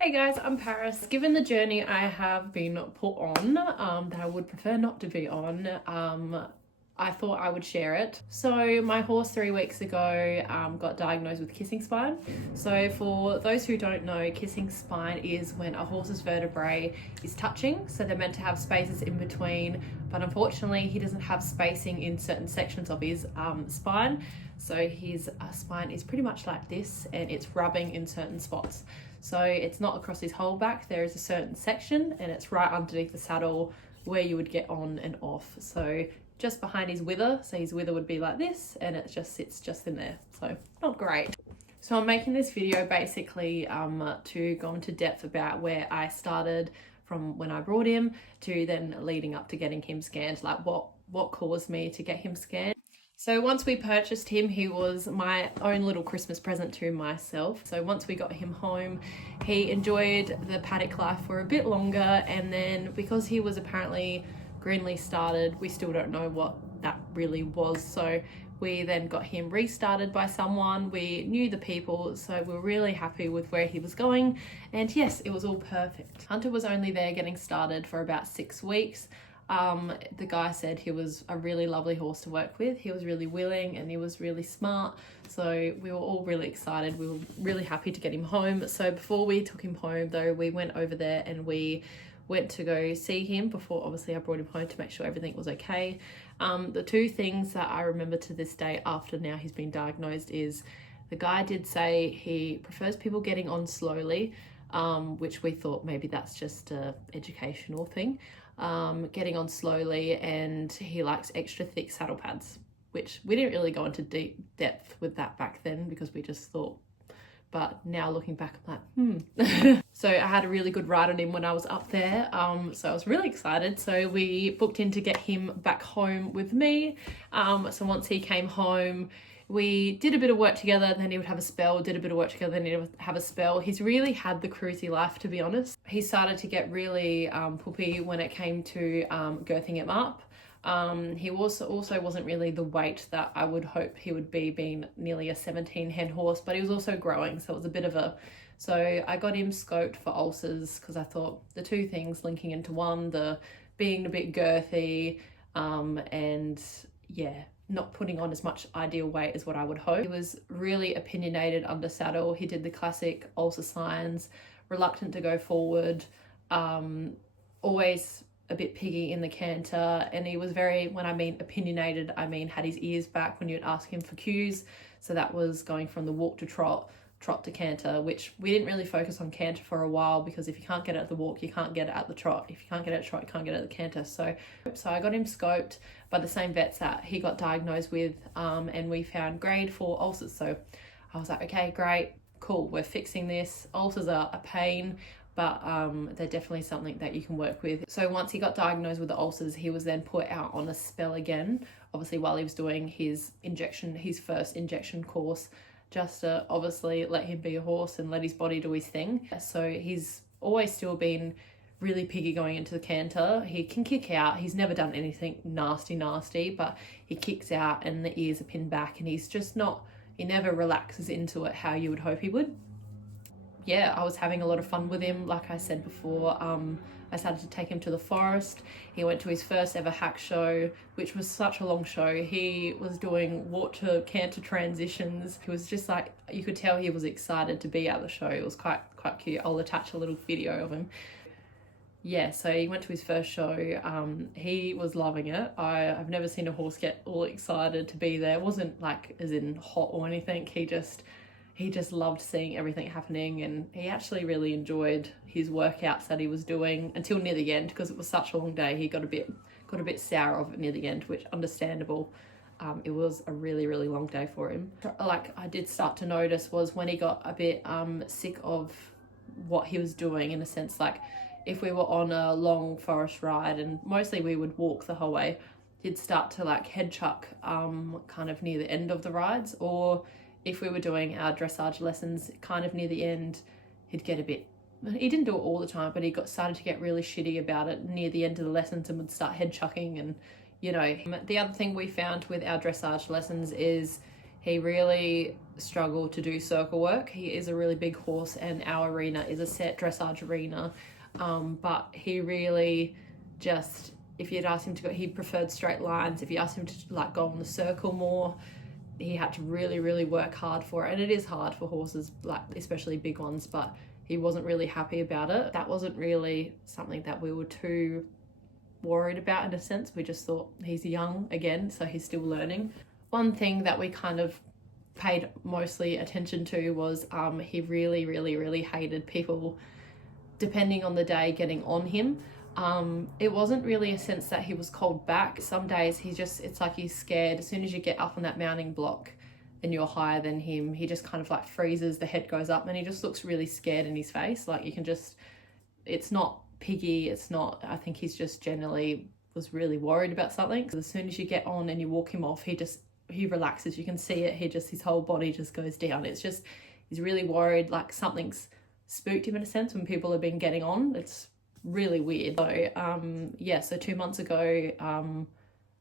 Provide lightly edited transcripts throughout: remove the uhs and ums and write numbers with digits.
Hey guys, I'm Paris. Given the journey I have been put on, that I would prefer not to be on, I thought I would share it. So my horse 3 weeks ago got diagnosed with kissing spine. So for those who don't know, kissing spine is when a horse's vertebrae is touching. So they're meant to have spaces in between, but unfortunately he doesn't have spacing in certain sections of his spine. So his spine is pretty much like this, and it's rubbing in certain spots. So it's not across his whole back, there is a certain section, and it's right underneath the saddle where you would get on and off. So just behind his wither, so his wither would be like this, and it just sits just in there. So not great. So I'm making this video basically to go into depth about where I started from when I brought him to then leading up to getting him scanned, like what caused me to get him scanned. So once we purchased him, he was my own little Christmas present to myself. So once we got him home, he enjoyed the paddock life for a bit longer, and then because he was apparently greenly started, we still don't know what that really was. So we then got him restarted by someone. We knew the people, so we were really happy with where he was going. And yes, it was all perfect. Hunter was only there getting started for about 6 weeks. The guy said he was a really lovely horse to work with. He was really willing and he was really smart. So we were all really excited. We were really happy to get him home. So before we took him home though, we went over there and we went to go see him before obviously I brought him home to make sure everything was okay. The two things that I remember to this day after now he's been diagnosed is the guy did say he prefers people getting on slowly, which we thought maybe that's just a educational thing. Getting on slowly, and he likes extra thick saddle pads, which we didn't really go into deep depth with that back then because we just thought, but now looking back I'm like So I had a really good ride on him when I was up there, so I was really excited. So we booked in to get him back home with me. So once he came home, we did a bit of work together, then he would have a spell, did a bit of work together, then he would have a spell. He's really had the cruisy life, to be honest. He started to get really poopy when it came to girthing him up. He also wasn't really the weight that I would hope he would be, being nearly a 17 hen horse, but he was also growing, so it was a bit of a... So I got him scoped for ulcers because I thought the two things linking into one, the being a bit girthy, and yeah, not putting on as much ideal weight as what I would hope. He was really opinionated under saddle. He did the classic ulcer signs, reluctant to go forward, always a bit piggy in the canter, and he was very, when I mean opinionated, I mean had his ears back when you'd ask him for cues. So that was going from the walk to trot, trot to canter, which we didn't really focus on canter for a while because if you can't get it at the walk, you can't get it at the trot. If you can't get it at trot, you can't get it at the canter. So I got him scoped by the same vets that he got diagnosed with, and we found grade 4 ulcers. So I was like, okay, great, cool, we're fixing this. Ulcers are a pain, but they're definitely something that you can work with. So once he got diagnosed with the ulcers, he was then put out on a spell again, obviously while he was doing his first injection course, just to obviously let him be a horse and let his body do his thing. So he's always still been really piggy going into the canter. He can kick out. He's never done anything nasty, but he kicks out and the ears are pinned back, and he's just not, he never relaxes into it how you would hope he would. Yeah, I was having a lot of fun with him. Like I said before, I started to take him to the forest. He went to his first ever hack show, which was such a long show. He was doing walk to canter transitions. He was just like, you could tell he was excited to be at the show. It was quite cute. I'll attach a little video of him. Yeah, so he went to his first show. He was loving it. I've never seen a horse get all excited to be there. It wasn't like as in hot or anything. He just loved seeing everything happening, and he actually really enjoyed his workouts that he was doing until near the end because it was such a long day. He got a bit sour of it near the end, which understandable. It was a really long day for him. Like I did start to notice was when he got a bit sick of what he was doing, in a sense, like if we were on a long forest ride, and mostly we would walk the whole way, he'd start to like head chuck kind of near the end of the rides, or if we were doing our dressage lessons kind of near the end, he'd get a bit, he didn't do it all the time, but he started to get really shitty about it near the end of the lessons and would start head chucking. And you know, the other thing we found with our dressage lessons is He really struggled to do circle work. He is a really big horse, and our arena is a set dressage arena, but he really just, if you'd asked him to go, he preferred straight lines. If you asked him to like go on the circle more, he had to really work hard for it. And it is hard for horses, like especially big ones, but he wasn't really happy about it. That wasn't really something that we were too worried about in a sense. We just thought he's young again, so he's still learning. One thing that we kind of paid mostly attention to was he really hated people, depending on the day, getting on him. It wasn't really a sense that he was called back. Some days it's like he's scared. As soon as you get up on that mounting block and you're higher than him, he just kind of like freezes, the head goes up, and he just looks really scared in his face. Like you can just, it's not piggy, it's not, I think he's just generally was really worried about something. Because as soon as you get on and you walk him off, he relaxes. You can see it. His whole body just goes down. It's just, he's really worried, like something's spooked him in a sense when people have been getting on. It's really weird. So so 2 months ago,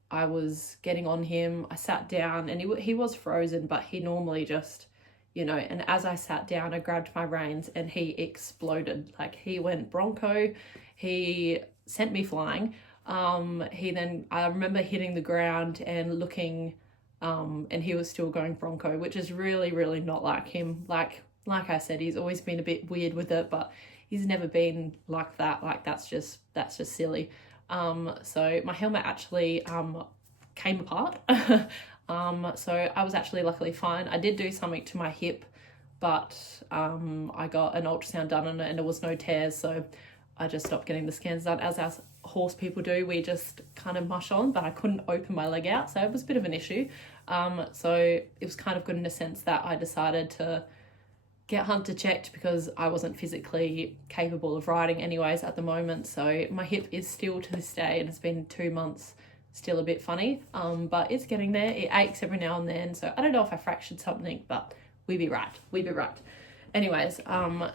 I was getting on him. I sat down and he was frozen, but he normally just, and as I sat down, I grabbed my reins and he exploded. Like he went bronco. He sent me flying. I remember hitting the ground and looking, and he was still going bronco, which is really not like him. Like I said, he's always been a bit weird with it, but he's never been like that. Like that's just silly. So my helmet actually came apart. So I was actually luckily fine. I did do something to my hip, but I got an ultrasound done on it and there was no tears, so I just stopped getting the scans done. As our horse people do, we just kind of mush on, but I couldn't open my leg out, so it was a bit of an issue. So it was kind of good in a sense that I decided to get Hunter checked because I wasn't physically capable of riding anyways at the moment. So my hip is still to this day, and it's been 2 months, still a bit funny, but it's getting there. It aches every now and then, so I don't know if I fractured something, but we be right. Anyways,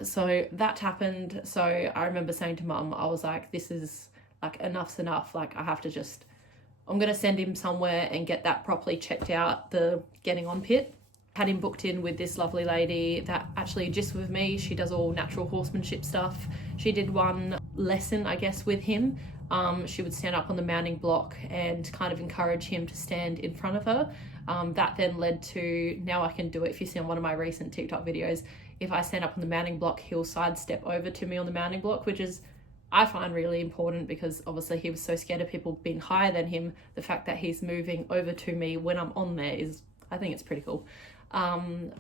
so that happened. So I remember saying to Mum, I was like, this is like, enough's enough. Like I have to just, I'm going to send him somewhere and get that properly checked out, the getting on pit. Had him booked in with this lovely lady that actually just with me, she does all natural horsemanship stuff. She did one lesson, I guess, with him. She would stand up on the mounting block and kind of encourage him to stand in front of her. That then led to, now I can do it. If you see on one of my recent TikTok videos, if I stand up on the mounting block, he'll sidestep over to me on the mounting block, which is, I find really important because obviously he was so scared of people being higher than him. The fact that he's moving over to me when I'm on there is, I think it's pretty cool.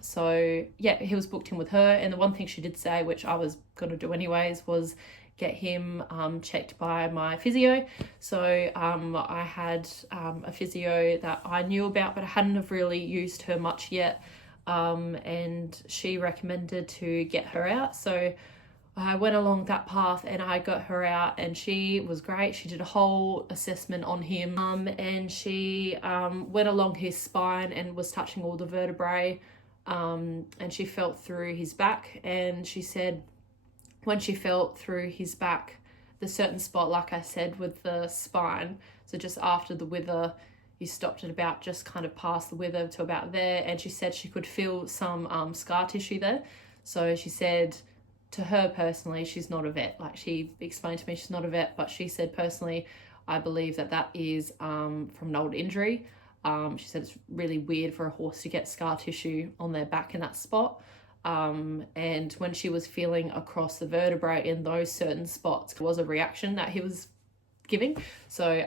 So yeah, he was booked in with her, and the one thing she did say, which I was gonna do anyways, was get him checked by my physio. So I had a physio that I knew about, but I hadn't have really used her much yet, and she recommended to get her out. So I went along that path and I got her out, and she was great. She did a whole assessment on him, and she went along his spine and was touching all the vertebrae, and she felt through his back, and she said when she felt through his back, the certain spot, like I said, with the spine, so just after the wither, you stopped at about just kind of past the wither to about there, and she said she could feel some scar tissue there. So she said, to her personally, she's not a vet. Like she explained to me, she's not a vet, but she said personally, I believe that is from an old injury. She said it's really weird for a horse to get scar tissue on their back in that spot. And when she was feeling across the vertebrae in those certain spots, there was a reaction that he was giving. So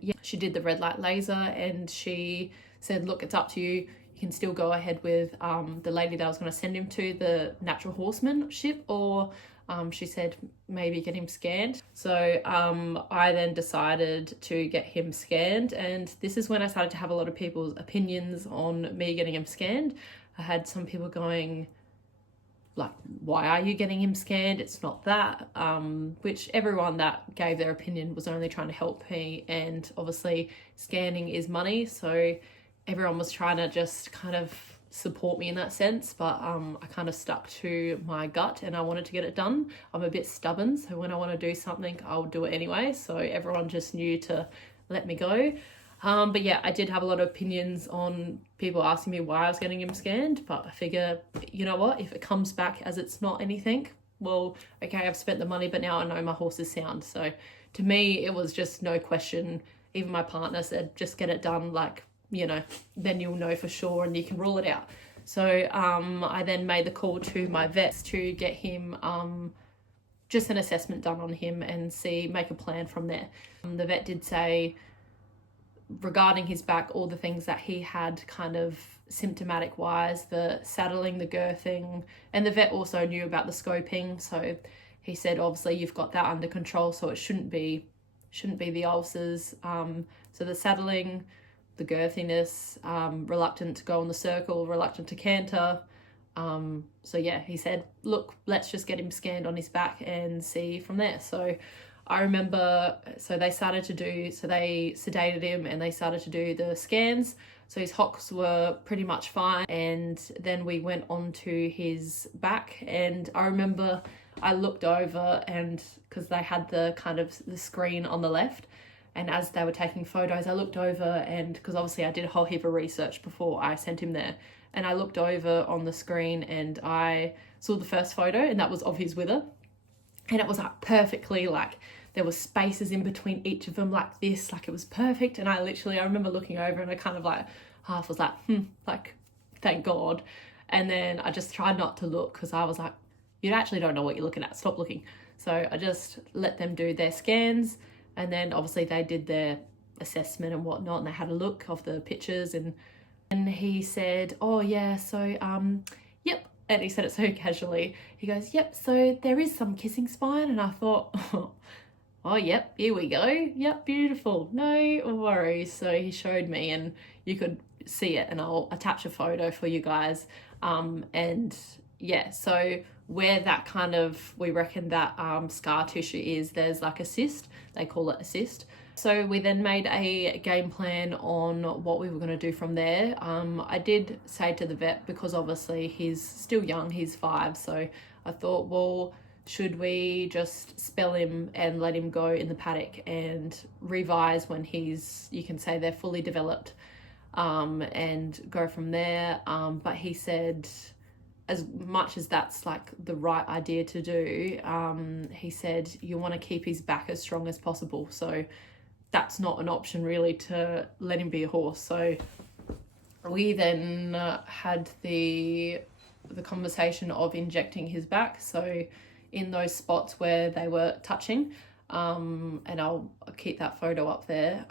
yeah, she did the red light laser, and she said, look, it's up to you. You can still go ahead with the lady that I was going to send him to, the natural horsemanship, or she said maybe get him scanned. So I then decided to get him scanned, and this is when I started to have a lot of people's opinions on me getting him scanned. I had some people going, like, why are you getting him scanned? It's not that, which everyone that gave their opinion was only trying to help me, and obviously scanning is money, so everyone was trying to just kind of support me in that sense, but I kind of stuck to my gut and I wanted to get it done. I'm a bit stubborn, so when I want to do something, I'll do it anyway, so everyone just knew to let me go. But yeah, I did have a lot of opinions on people asking me why I was getting him scanned, but I figure, you know what, if it comes back as it's not anything, well, okay, I've spent the money, but now I know my horse is sound. So to me, it was just no question. Even my partner said, just get it done, like, you know, then you'll know for sure and you can rule it out. So I then made the call to my vets to get him just an assessment done on him and make a plan from there. The vet did say, regarding his back, all the things that he had kind of symptomatic wise, the saddling, the girthing, and the vet also knew about the scoping. So he said, obviously you've got that under control, so it shouldn't be the ulcers. So the saddling, the girthiness, reluctant to go on the circle, reluctant to canter. So yeah, he said, look, let's just get him scanned on his back and see from there. So I remember, they sedated him and they started to do the scans. So his hocks were pretty much fine. And then we went on to his back. And I remember I looked over, and because they had the kind of the screen on the left, and as they were taking photos, I looked over, and because obviously I did a whole heap of research before I sent him there. And I looked over on the screen and I saw the first photo, and that was of his wither. And it was like perfectly, like there were spaces in between each of them like this, like it was perfect. And I remember looking over and I kind of like half was like, like thank God. And then I just tried not to look because I was like, you actually don't know what you're looking at, stop looking. So I just let them do their scans, and then obviously they did their assessment and whatnot, and they had a look of the pictures, and he said, oh yeah, so yep. And he said it so casually. He goes, yep, so there is some kissing spine. And I thought, oh, yep, here we go. Yep, beautiful. No worries. So he showed me, and you could see it, and I'll attach a photo for you guys. And yeah, so where that kind of, we reckon that scar tissue is, there's like a cyst. They call it a cyst. So we then made a game plan on what we were going to do from there. I did say to the vet, because obviously he's still young, he's 5. So I thought, well, should we just spell him and let him go in the paddock and revise when you can say they're fully developed, and go from there. But he said, as much as that's like the right idea to do, he said you want to keep his back as strong as possible. So that's not an option really to let him be a horse. So we then had the conversation of injecting his back. So in those spots where they were touching, and I'll keep that photo up there.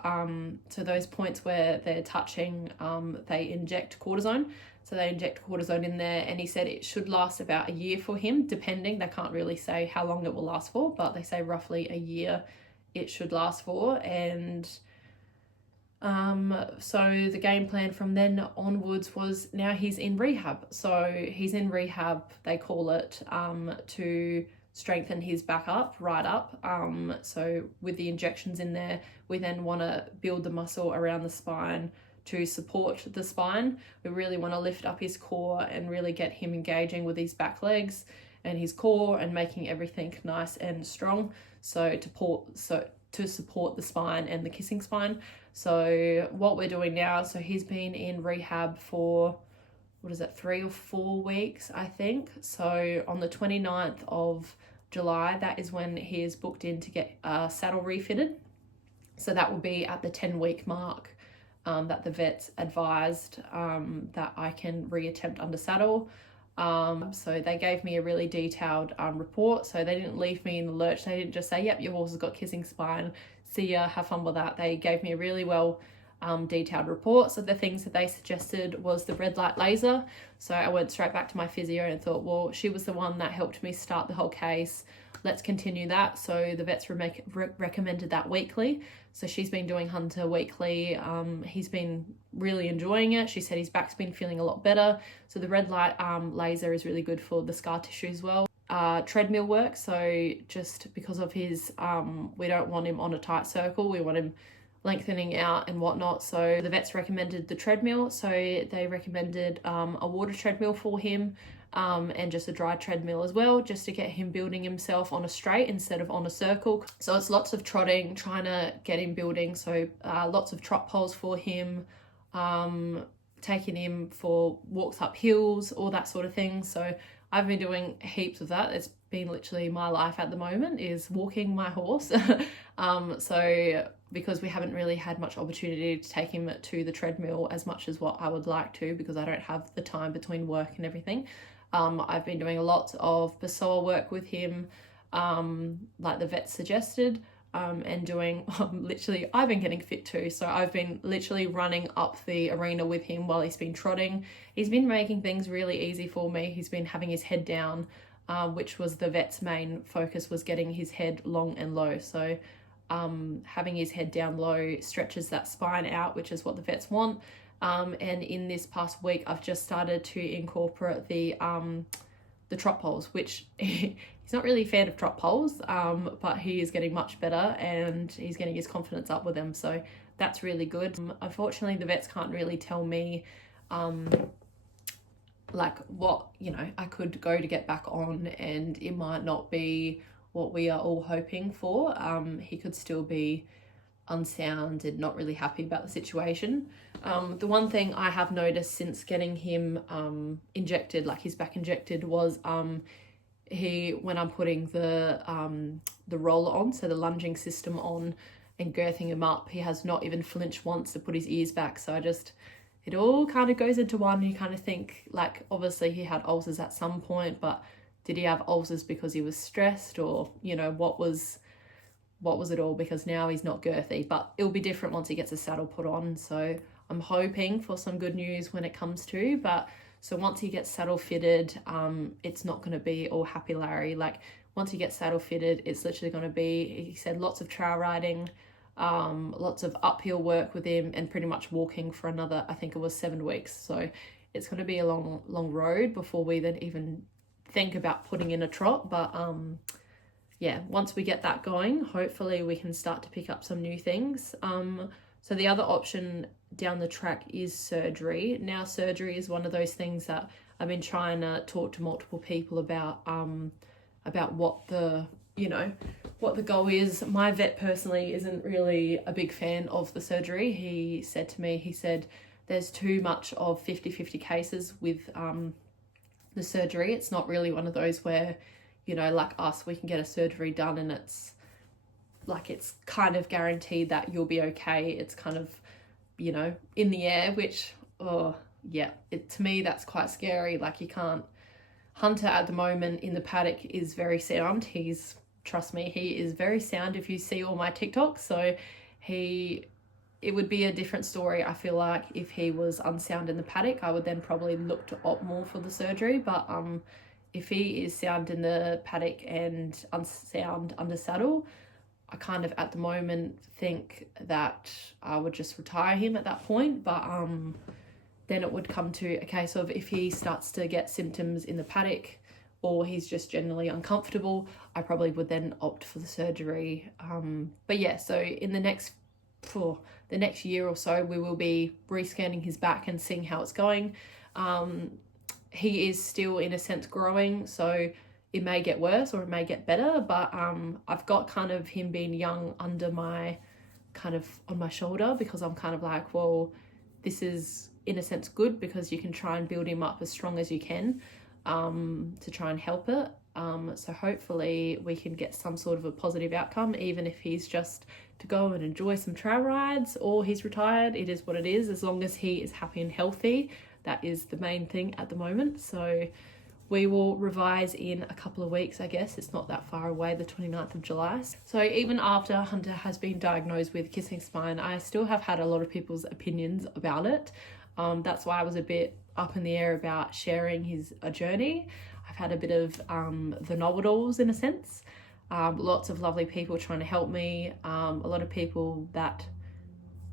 So those points where they're touching, they inject cortisone. So they inject cortisone in there, and he said it should last about a year for him, depending. They can't really say how long it will last for, but they say roughly a year it should last for. And so the game plan from then onwards was, now he's in rehab. So he's in rehab, they call it, to strengthen his back up, right up. So with the injections in there, we then want to build the muscle around the spine to support the spine. We really want to lift up his core and really get him engaging with his back legs and his core and making everything nice and strong. So to support the spine and the kissing spine. So what we're doing now, so he's been in rehab for, 3 or 4 weeks, I think. So on the 29th of July, that is when he is booked in to get a saddle refitted. So that will be at the 10-week mark, that the vets advised that I can reattempt under saddle. So they gave me a really detailed report. So they didn't leave me in the lurch. They didn't just say, yep, your horse has got kissing spine, see ya, have fun with that. They gave me a really well detailed report. So the things that they suggested was the red light laser. So I went straight back to my physio and thought, well, she was the one that helped me start the whole case. Let's continue that. So the vets recommended that weekly. So she's been doing Hunter weekly. He's been really enjoying it. She said his back's been feeling a lot better. So the red light laser is really good for the scar tissue as well. Treadmill work. So just because of his, we don't want him on a tight circle. We want him lengthening out and whatnot. So the vets recommended the treadmill. So they recommended a water treadmill for him, and just a dry treadmill as well, just to get him building himself on a straight instead of on a circle. So it's lots of trotting, trying to get him building. So lots of trot poles for him, taking him for walks up hills, all that sort of thing. So I've been doing heaps of that. It's been literally my life at the moment, is walking my horse. So because we haven't really had much opportunity to take him to the treadmill as much as what I would like to, because I don't have the time between work and everything. I've been doing a lot of Pessoa work with him, like the vet suggested, and doing literally, I've been getting fit too. So I've been literally running up the arena with him while he's been trotting. He's been making things really easy for me. He's been having his head down, which was the vet's main focus, was getting his head long and low. So having his head down low stretches that spine out, which is what the vets want. And in this past week, I've just started to incorporate the trot poles, which he's not really a fan of trot poles, but he is getting much better and he's getting his confidence up with them. So that's really good. Unfortunately, the vets can't really tell me like what, you know, I could go to get back on, and it might not be what we are all hoping for. He could still be unsound and not really happy about the situation. The one thing I have noticed since getting him injected, like his back injected, was when I'm putting the roller on, so the lunging system on, and girthing him up, he has not even flinched once to put his ears back. So it all kind of goes into one. You kind of think, like, obviously he had ulcers at some point, but did he have ulcers because he was stressed, or, you know, what was it all? Because now he's not girthy, but it'll be different once he gets a saddle put on. So I'm hoping for some good news when it comes to, but so once he gets saddle fitted, it's not going to be all happy Larry. Like, once he gets saddle fitted, it's literally going to be, he said, lots of trail riding, lots of uphill work with him, and pretty much walking for another, I think it was 7 weeks. So it's going to be a long road before we then even think about putting in a trot. But yeah, once we get that going, hopefully we can start to pick up some new things. So the other option down the track is surgery. Now, surgery is one of those things that I've been trying to talk to multiple people about what the goal is. My vet personally isn't really a big fan of the surgery. He said to me, there's too much of 50-50 cases with the surgery. It's not really one of those where, you know, like us, we can get a surgery done and it's kind of guaranteed that you'll be okay. It's kind of, you know, in the air, which, to me, that's quite scary. Like, you can't. Hunter at the moment in the paddock is very sound. Trust me, he is very sound if you see all my TikToks. So it would be a different story, I feel like, if he was unsound in the paddock. I would then probably look to opt more for the surgery. But if he is sound in the paddock and unsound under saddle, I kind of at the moment think that I would just retire him at that point. But then it would come to a case of, if he starts to get symptoms in the paddock or he's just generally uncomfortable, I probably would then opt for the surgery. But yeah, so in for the next year or so, we will be rescanning his back and seeing how it's going. He is still, in a sense, growing, so it may get worse or it may get better, but I've got kind of him being young under my, kind of on my shoulder, because I'm kind of like, well, this is in a sense good, because you can try and build him up as strong as you can to try and help it. So hopefully we can get some sort of a positive outcome, even if he's just to go and enjoy some trail rides or he's retired. It is what it is, as long as he is happy and healthy. That is the main thing at the moment. So we will revise in a couple of weeks, I guess. It's not that far away, the 29th of July. So even after Hunter has been diagnosed with kissing spine, I still have had a lot of people's opinions about it. That's why I was a bit up in the air about sharing his journey. I've had a bit of the know-it-alls, in a sense. Lots of lovely people trying to help me. A lot of people that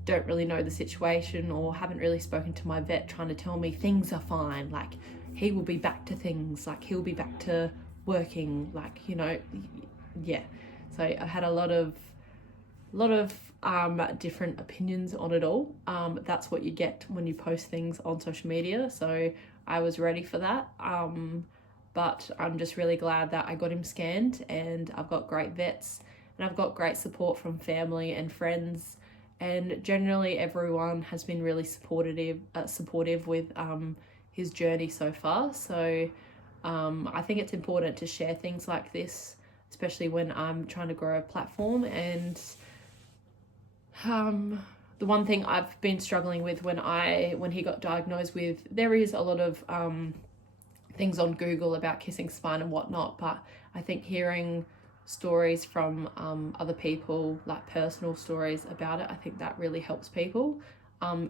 don't really know the situation or haven't really spoken to my vet trying to tell me things are fine. Like, he will be back to things. Like, he'll be back to working. Like, you know, yeah. So I had a lot of different opinions on it all. That's what you get when you post things on social media, so I was ready for that. But I'm just really glad that I got him scanned, and I've got great vets and I've got great support from family and friends, and generally everyone has been really supportive with his journey so far. So I think it's important to share things like this, especially when I'm trying to grow a platform. And the one thing I've been struggling with when he got diagnosed with, there is a lot of things on Google about kissing spine and whatnot, but I think hearing stories from other people, like personal stories about it, I think that really helps people.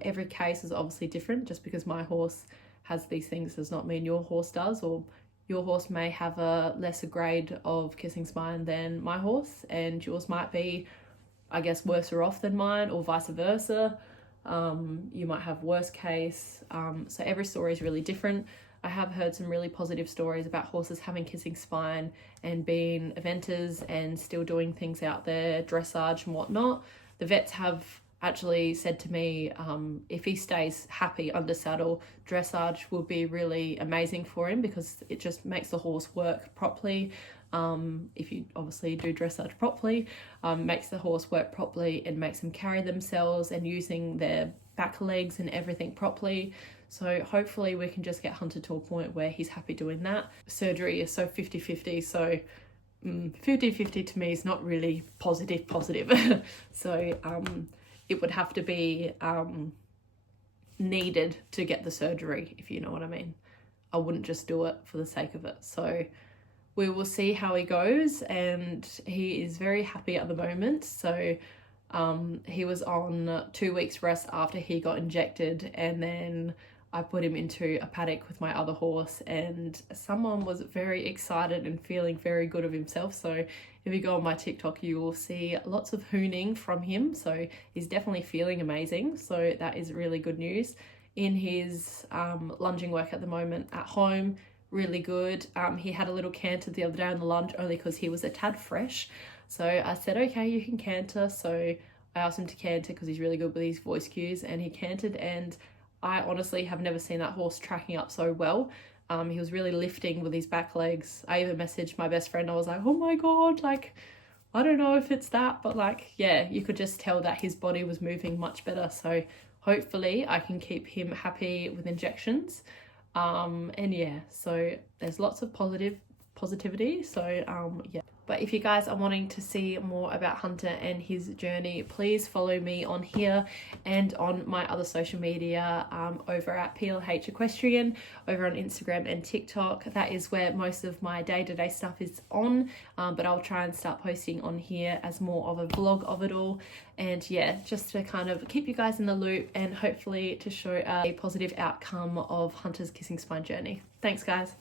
Every case is obviously different. Just because my horse has these things does not mean your horse does, or your horse may have a lesser grade of kissing spine than my horse, and yours might be, I guess, worse off than mine, or vice versa. You might have worse case. So every story is really different. I have heard some really positive stories about horses having kissing spine and being eventers and still doing things out there, dressage and whatnot. The vets have actually said to me, if he stays happy under saddle, dressage will be really amazing for him, because it just makes the horse work properly. If you obviously do dressage properly, makes the horse work properly and makes them carry themselves and using their back legs and everything properly. So hopefully we can just get Hunter to a point where he's happy doing that. Surgery is so 50-50, so 50-50 to me is not really positive. So it would have to be needed to get the surgery, if you know what I mean. I wouldn't just do it for the sake of it. So we will see how he goes, and he is very happy at the moment. So he was on 2 weeks rest after he got injected, and then I put him into a paddock with my other horse, and someone was very excited and feeling very good of himself. So if you go on my TikTok, you will see lots of hooning from him. So he's definitely feeling amazing. So that is really good news. In his lunging work at the moment at home, really good. He had a little canter the other day on the lunge, only because he was a tad fresh. So I said, okay, you can canter. So I asked him to canter because he's really good with his voice cues, and he cantered, and I honestly have never seen that horse tracking up so well. He was really lifting with his back legs. I even messaged my best friend. I was like, oh my God, like, I don't know if it's that, but like, yeah, you could just tell that his body was moving much better. So hopefully I can keep him happy with injections. And yeah, so there's lots of positivity. So yeah. But if you guys are wanting to see more about Hunter and his journey, please follow me on here and on my other social media over at PLH Equestrian, over on Instagram and TikTok. That is where most of my day-to-day stuff is on, but I'll try and start posting on here as more of a vlog of it all. And yeah, just to kind of keep you guys in the loop and hopefully to show a positive outcome of Hunter's kissing spine journey. Thanks, guys.